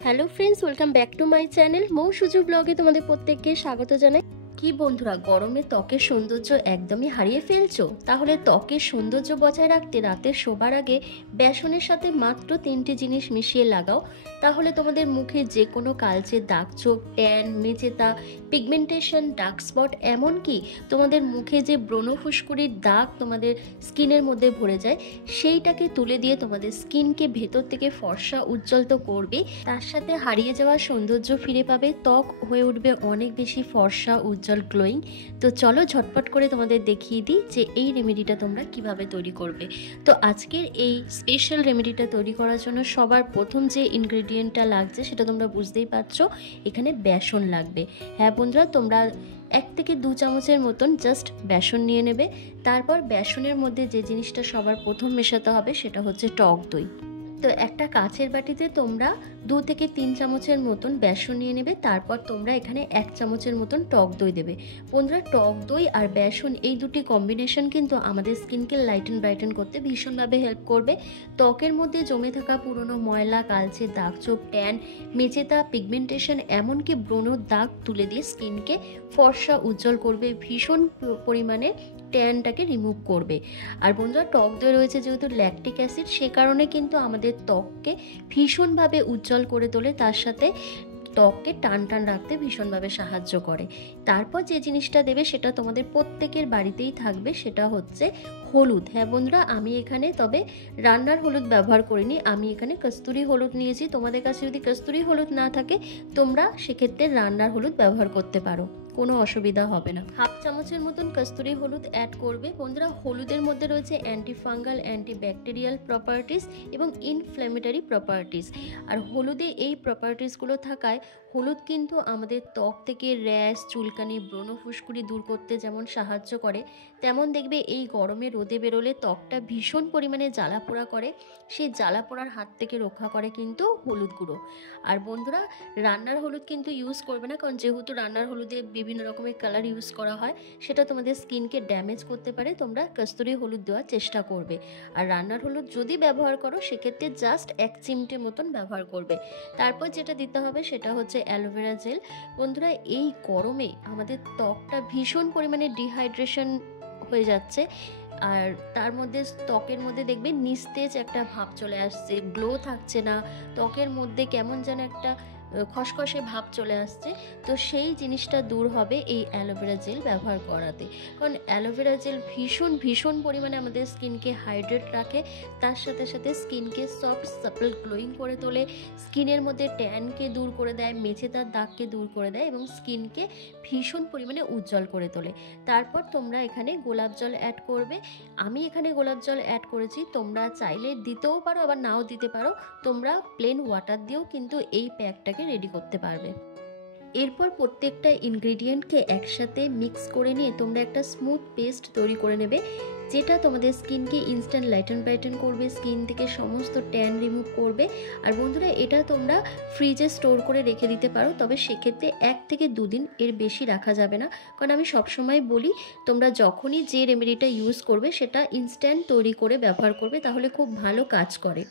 Hello friends, welcome back to my channel. Mou Suju ব্লগে তোমাদের প্রত্যেককে স্বাগত জানাই। কি বন্ধুরা, গরমে ত্বকের সৌন্দর্য একদমই হারিয়ে ফেলছো? তাহলে ত্বকের সৌন্দর্য বজায় রাখতে রাতে শোবার আগে বেসনের সাথে মাত্র 3টে জিনিস মিশিয়ে লাগাও। তাহলে তোমাদের মুখে যে কোনো কালচে দাগ ছোপ, ট্যান, মেচেতা, পিগমেন্টেশন, ডার্ক স্পট, এমনকি তোমাদের মুখে যে ব্রণ ফুসকুড়ির দাগ তোমাদের স্কিনের মধ্যে ভরে যায়, সেইটাকে তুলে দিয়ে তোমাদের স্কিনকে ভেতর থেকে ফর্সা উজ্জ্বল তো করবে, তার সাথে হারিয়ে যাওয়া সৌন্দর্য ফিরে পাবে। ত্বক হয়ে উঠবে অনেক বেশি ফর্সা, উজ্জ্বল, গ্লোয়িং। তো চলো ঝটপট করে তোমাদের দেখিয়ে দিই যে এই রেমেডিটা তোমরা কিভাবে তৈরি করবে। তো আজকের এই স্পেশাল রেমেডিটা তৈরি করার জন্য সবার প্রথম যে ইনগ্রেডিয়েন্টটা লাগছে সেটা তোমরা বুঝতেই পারছো, এখানে বেসন লাগবে। হ্যাঁ বন্ধুরা, তোমরা 1 থেকে 2 চামচের মতন জাস্ট বেসন নিয়ে নেবে। তারপর বেসনের মধ্যে যে জিনিসটা সবার প্রথম মেশাতে হবে সেটা হচ্ছে টক দই। তো একটা কাচের বাটিতে তোমরা 2 থেকে 3 চামচের মতন বেসন নিয়ে নেবে। তারপর তোমরা এখানে 1 চামচের মতন টক দই দেবে। বন্ধুরা, টক দই আর বেসন এই দুটি কম্বিনেশন কিন্তু আমাদের স্কিনকে লাইটেন ব্রাইটেন করতে ভীষণভাবে হেল্প করবে। ত্বকের মধ্যে জমে থাকা পুরনো ময়লা, কালচে দাগ ছোপ, ট্যান, মেচেতা, পিগমেন্টেশন, এমনকি ব্রণর দাগ তুলে দিয়ে স্কিনকে ফর্সা উজ্জ্বল করবে, ভীষণ পরিমাণে ট্যানটাকে রিমুভ করবে। আর বন্ধুরা, টক দই রয়েছে যেহেতু ল্যাকটিক অ্যাসিড, সে কারণে কিন্তু আমাদের ত্বককে ভীষণভাবে উজ্জ্বল করে তোলে, তার সাথে ত্বককে টান টান রাখতে ভীষণভাবে সাহায্য করে। তারপর যে জিনিসটা দেবে সেটা তোমাদের প্রত্যেকের বাড়িতেই থাকবে, সেটা হচ্ছে হলুদ। হ্যাঁ বন্ধুরা, আমি এখানে তবে রান্নার হলুদ ব্যবহার করিনি, আমি এখানে কস্তুরি হলুদ নিয়েছি। তোমাদের কাছে যদি কস্তুরি হলুদ না থাকে তোমরা সেক্ষেত্রে রান্নার হলুদ ব্যবহার করতে পারো, কোনো অসুবিধা হবে না। 1/2 চামচের মতন কস্তুরি হলুদ অ্যাড করবে। বন্ধুরা, হলুদের মধ্যে রয়েছে anti fungal, anti bacterial properties এবং ইনফ্ল্যামেটারি প্রপার্টিস। আর হলুদে এই প্রপার্টিসগুলো থাকায় হলুদ কিন্তু আমাদের ত্বক থেকে র্যাশ, চুলকানি, ব্রণ ফুসকুড়ি দূর করতে যেমন সাহায্য করে, তেমন দেখবে এই গরমে রোদে বেরোলে ত্বকটা ভীষণ পরিমাণে জ্বালা পোড়া করে, সেই জ্বালা পোড়ার হাত থেকে রক্ষা করে কিন্তু হলুদ গুঁড়ো। আর বন্ধুরা, রান্নার হলুদ কিন্তু ইউজ করবে না, কারণ যেহেতু রান্নার হলুদে বিভিন্ন রকমের কালার ইউজ করা হয়, সেটা তোমাদের স্কিনকে ড্যামেজ করতে পারে। তোমরা কস্তুরি হলুদ দেওয়ার চেষ্টা করবে। আর রান্নার হলুদ যদি ব্যবহার করো সেক্ষেত্রে জাস্ট 1 চিমটে মতন ব্যবহার করবে। তারপর যেটা দিতে হবে সেটা হচ্ছে অ্যালোভেরা জেল। বন্ধুরা, এই গরমে আমাদের ত্বকটা ভীষণ পরিমাণে ডিহাইড্রেশন হয়ে যাচ্ছে, আর তার মধ্যে ত্বকের মধ্যে দেখবে নিস্তেজ একটা ভাব চলে আসছে, গ্লো থাকছে না, ত্বকের মধ্যে কেমন যেন একটা খসখসে ভাব চলে আসছে। তো সেই জিনিসটা দূর হবে এই অ্যালোভেরা জেল ব্যবহার করাতে, কারণ অ্যালোভেরা জেল ভীষণ ভীষণ পরিমাণে আমাদের স্কিনকে হাইড্রেট রাখে, তার সাথে সাথে স্কিনকে সফট, সাপল, গ্লোয়িং করে তোলে, স্কিনের মধ্যে ট্যানকে দূর করে দেয়, মেচেদার দাগকে দূর করে দেয় এবং স্কিনকে ভীষণ পরিমাণে উজ্জ্বল করে তোলে। তারপর তোমরা এখানে গোলাপ জল অ্যাড করবে। আমি এখানে গোলাপ জল অ্যাড করেছি, তোমরা চাইলে দিতেও পারো আবার নাও দিতে পারো। তোমরা প্লেন ওয়াটার দিয়েও কিন্তু এই প্যাকটাকে রেডি করতে পারবে। এরপর প্রত্যেকটা ইনগ্রেডিয়েন্টকে একসাথে মিক্স করে নিয়ে তোমরা একটা স্মুথ পেস্ট তৈরি করে নেবে, যেটা তোমাদের স্কিনকে ইনস্ট্যান্ট লাইটেন ব্রাইটেন করবে, স্কিন থেকে সমস্ত ট্যান রিমুভ করবে। আর বন্ধুরা, এটা তোমরা ফ্রিজে স্টোর করে রেখে দিতে পারো, তবে সেক্ষেত্রে 1 থেকে 2 দিন এর বেশি রাখা যাবে না, কারণ আমি সবসময় বলি তোমরা যখনই যে রেমেডিটা ইউজ করবে সেটা ইনস্ট্যান্ট তৈরি করে ব্যবহার করবে, তাহলে খুব ভালো কাজ করে।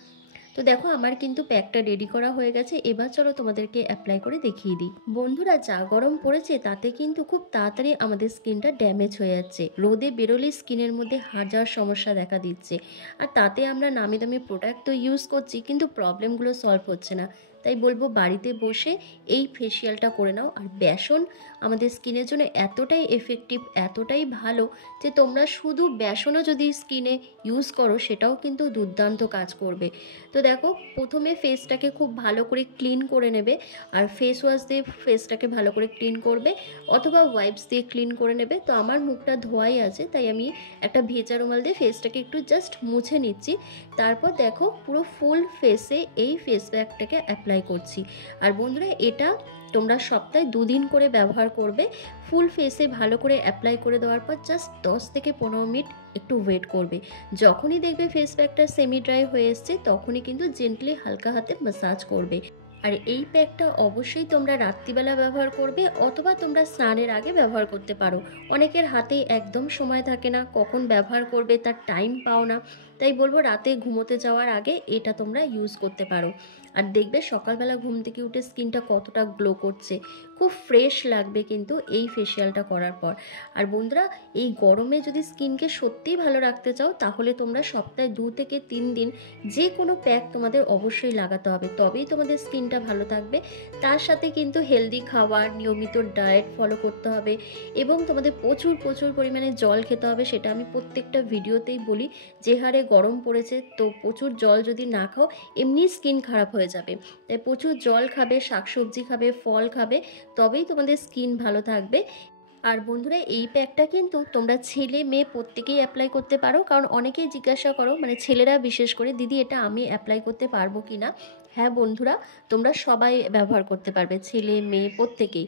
তো দেখো, আমার কিন্তু প্যাকটা রেডি করা হয়ে গেছে। এবার চলো তোমাদেরকে অ্যাপ্লাই করে দেখিয়ে দিই। বন্ধুরা, যা গরম পড়েছে তাতে কিন্তু খুব তাড়াতাড়ি আমাদের স্কিনটা ড্যামেজ হয়ে যাচ্ছে, রোদে বেরোলে স্কিনের মধ্যে হাজার সমস্যা দেখা দিচ্ছে, আর তাতে আমরা নামি দামি প্রোডাক্ট তো ইউজ করছি কিন্তু প্রবলেমগুলো সলভ হচ্ছে না। তাই বলবো বাড়িতে বসে এই ফেসিয়ালটা করে নাও। আর বেসন আমাদের স্কিনের জন্য এতটাই এফেক্টিভ, এতটাই ভালো যে তোমরা শুধু বেসনও যদি স্কিনে ইউজ করো সেটাও কিন্তু দুর্দান্ত কাজ করবে। তো দেখো, প্রথমে ফেসটাকে খুব ভালো করে ক্লিন করে নেবে, আর ফেস ওয়াশ দিয়ে ফেসটাকে ভালো করে ক্লিন করবে অথবা ওয়াইপস দিয়ে ক্লিন করে নেবে। তো আমার মুখটা ধোয়াই আছে, তাই আমি একটা ভেজা রুমাল দিয়ে ফেসটাকে একটু জাস্ট মুছে নিচ্ছি। তারপর দেখো, পুরো ফুল ফেসে এই ফেস প্যাকটাকে অ্যাপ্লাই করছি। আর বন্ধুরা, এটা তোমরা সপ্তাহে 2 দিন করে ব্যবহার করবে। ফুল ফেসে ভালো করে অ্যাপ্লাই করে দেওয়ার পর জাস্ট 10 থেকে 15 মিনিট একটু ওয়েট করবে। যখনই দেখবে ফেস প্যাকটা সেমি ড্রাই হয়ে এসছে তখনই কিন্তু জেন্টলি হালকা হাতে ম্যাসাজ করবে। আর এই প্যাকটা অবশ্যই তোমরা রাত্রিবেলা ব্যবহার করবে অথবা তোমরা স্নানের আগে ব্যবহার করতে পারো। অনেকের হাতেই একদম সময় থাকে না, কখন ব্যবহার করবে তার টাইম পাও না, তাই বলবো রাতে ঘুমোতে যাওয়ার আগে এটা তোমরা ইউজ করতে পারো। আর দেখবে সকালবেলা ঘুম থেকে উঠে স্কিনটা কতটা গ্লো করছে, খুব ফ্রেশ লাগবে কিন্তু এই ফেসিয়ালটা করার পর। আর বন্ধুরা, এই গরমে যদি স্কিনকে সত্যিই ভালো রাখতে চাও তাহলে তোমরা সপ্তাহে 2 থেকে 3 দিন যে কোনো প্যাক তোমাদের অবশ্যই লাগাতে হবে, তবেই তোমাদের স্কিনটা ভালো থাকবে। তার সাথে কিন্তু হেলদি খাবার, নিয়মিত ডায়েট ফলো করতে হবে এবং তোমাদের প্রচুর প্রচুর পরিমাণে জল খেতে হবে। সেটা আমি প্রত্যেকটা ভিডিওতেই বলি, যে হারে গরম পড়েছে তো প্রচুর জল যদি না খাও এমনি স্কিন খারাপ হয়ে যাবে। তাই প্রচুর জল খাবে, শাকসবজি খাবে, ফল খাবে, তবেই তোমাদের স্কিন ভালো থাকবে। আর বন্ধুরা, এই প্যাকটা কিন্তু তোমরা ছেলে মেয়ে প্রত্যেকেই অ্যাপ্লাই করতে পারো, কারণ অনেকেই জিজ্ঞাসা করো, মানে ছেলেরা বিশেষ করে, দিদি এটা আমি অ্যাপ্লাই করতে পারবো কি না। হ্যাঁ বন্ধুরা, তোমরা সবাই ব্যবহার করতে পারবে, ছেলে মেয়ে প্রত্যেকেই।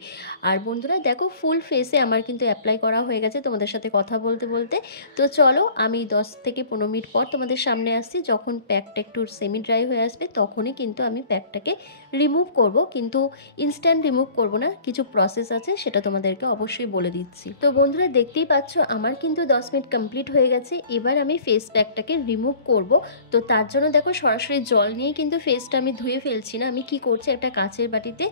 আর বন্ধুরা দেখো, ফুল ফেসে আমার কিন্তু অ্যাপ্লাই করা হয়ে গেছে তোমাদের সাথে কথা বলতে বলতে। তো চলো আমি 10 থেকে 15 মিনিট পর তোমাদের সামনে আসছি। যখন প্যাকটা একটু সেমি ড্রাই হয়ে আসবে তখনই কিন্তু আমি প্যাকটাকে রিমুভ করব, কিন্তু ইনস্ট্যান্ট রিমুভ করব না, কিছু প্রসেস আছে সেটা তোমাদেরকে অবশ্যই বলে দিচ্ছি। তো বন্ধুরা দেখতেই পাচ্ছ আমার কিন্তু 10 মিনিট কমপ্লিট হয়ে গেছে। এবার আমি ফেস প্যাকটাকে রিমুভ করব। তো তার জন্য দেখো, সরাসরি জল নিয়ে কিন্তু ফেসটা আমি ধুয়ে ফেলছি না। আমি কি করছি, একটা কাচের বাটিতে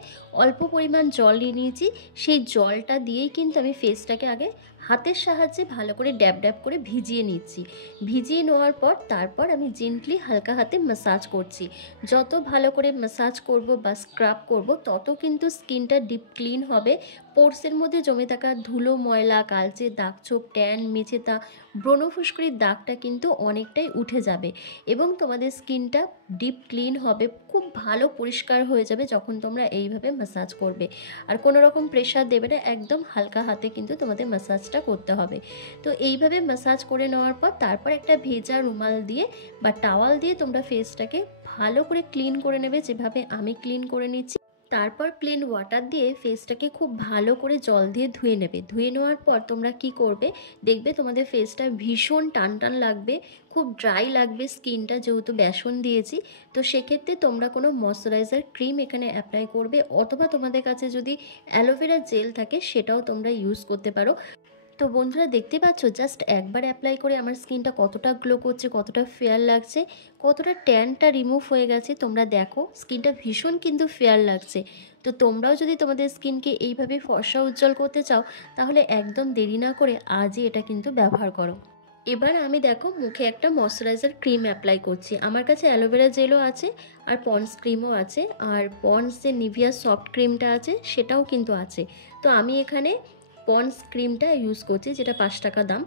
অল্প পরিমাণ জল নিয়ে নিয়েছি, সেই জলটা দিয়েই কিন্তু আমি ফেসটাকে আগে হাতের সাহায্যে ভালো করে ড্যাব ড্যাব করে ভিজিয়ে নিচ্ছি। ভিজিয়ে নেওয়ার পর তারপর আমি জেন্টলি হালকা হাতে ম্যাসাজ করছি। যত ভালো করে ম্যাসাজ করব বা স্ক্রাব করব তত কিন্তু স্কিনটা ডিপ ক্লিন হবে। পোরসের মধ্যে জমে থাকা ধুলো, ময়লা, কালচে দাগ ছোপ, ট্যান, মেচেতা, ব্রণ ফুসকুড়ির দাগটা কিন্তু অনেকটাই উঠে যাবে এবং তোমাদের স্কিনটা ডিপ ক্লিন হবে, খুব ভালো পরিষ্কার হয়ে যাবে যখন তোমরা এইভাবে ম্যাসাজ করবে। আর কোনো রকম প্রেশার দেবে না, একদম হালকা হাতে কিন্তু তোমাদের ম্যাসাজটা করতে হবে। তো এইভাবে ম্যাসাজ করে নেওয়ার পর তারপর একটা ভেজা রুমাল দিয়ে বা টাওয়াল দিয়ে তোমরা ফেসটাকে ভালো করে ক্লিন করে নেবে, যেভাবে আমি ক্লিন করে নিচ্ছি। তারপর প্লেন ওয়াটার দিয়ে ফেসটাকে খুব ভালো করে জল দিয়ে ধুয়ে নেবে। ধুয়ে নেওয়ার পর তোমরা কি করবে, দেখবে তোমাদের ফেসটা ভীষণ টান টান লাগবে, খুব ড্রাই লাগবে স্কিনটা, যেহেতু বেসন দিয়েছি। তো সেক্ষেত্রে তোমরা কোনো ময়শ্চারাইজার ক্রিম এখানে অ্যাপ্লাই করবে, অথবা তোমাদের কাছে যদি অ্যালোভেরা জেল থাকে সেটাও তোমরা ইউজ করতে পারো। তো বন্ধুরা দেখতে পাচ্ছ, জাস্ট একবার অ্যাপ্লাই করে আমার স্কিনটা কতটা গ্লো করছে, কতটা ফেয়ার লাগছে, কতটা ট্যানটা রিমুভ হয়ে গেছে। তোমরা দেখো স্কিনটা ভীষণ কিন্তু ফেয়ার লাগছে। তো তোমরাও যদি তোমাদের স্কিনকে এইভাবে ফর্সা উজ্জ্বল করতে চাও তাহলে একদম দেরি না করে আজই এটা কিন্তু ব্যবহার করো। এবার আমি দেখো মুখে একটা ময়শ্চারাইজার ক্রিম অ্যাপ্লাই করছি। আমার কাছে অ্যালোভেরা জেলও আছে আর পন্ডস ক্রিমও আছে, আর পন্ডস যে নিভিয়া সফট ক্রিমটা আছে সেটাও কিন্তু আছে। তো আমি এখানে পন্ডস ক্রিমটা ইউজ করছি, যেটা 5 টাকা দাম।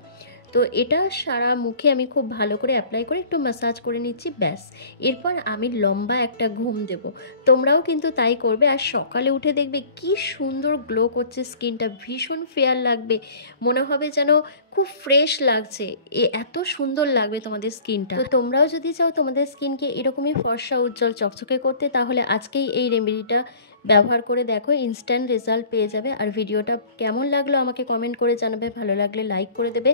তো এটা সারা মুখে আমি খুব ভালো করে অ্যাপ্লাই করে একটু ম্যাসাজ করে নিচ্ছি, ব্যাস। এরপর আমি লম্বা একটা ঘুম দেব। তোমরাও কিন্তু তাই করবে। আর সকালে উঠে দেখবে কি সুন্দর গ্লো করছে স্কিনটা, ভীষণ ফেয়ার লাগবে, মনে হবে যেন খুব ফ্রেশ লাগছে, এত সুন্দর লাগবে তোমাদের স্কিনটা। তো তোমরাও যদি চাও তোমাদের স্কিনকে এরকমই ফর্সা উজ্জ্বল চকচকে করতে, তাহলে আজকেই এই রেমেডিটা ব্যবহার করে দেখো, ইনস্ট্যান্ট রেজাল্ট পেয়ে যাবে। আর ভিডিওটা কেমন লাগলো আমাকে কমেন্ট করে জানাবে, ভালো লাগলে লাইক করে দেবে।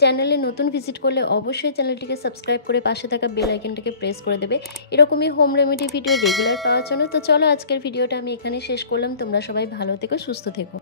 চ্যানেলে নতুন ভিজিট করলে অবশ্যই চ্যানেলটিকে সাবস্ক্রাইব করে পাশে থাকা বেল আইকনটাকে প্রেস করে দেবে এরকমই হোম রেমেডি ভিডিও রেগুলার পাওয়ার জন্য। তো চলো আজকের ভিডিওটা আমি এখানে শেষ করলাম। তোমরা সবাই ভালো থেকো, সুস্থ থেকো।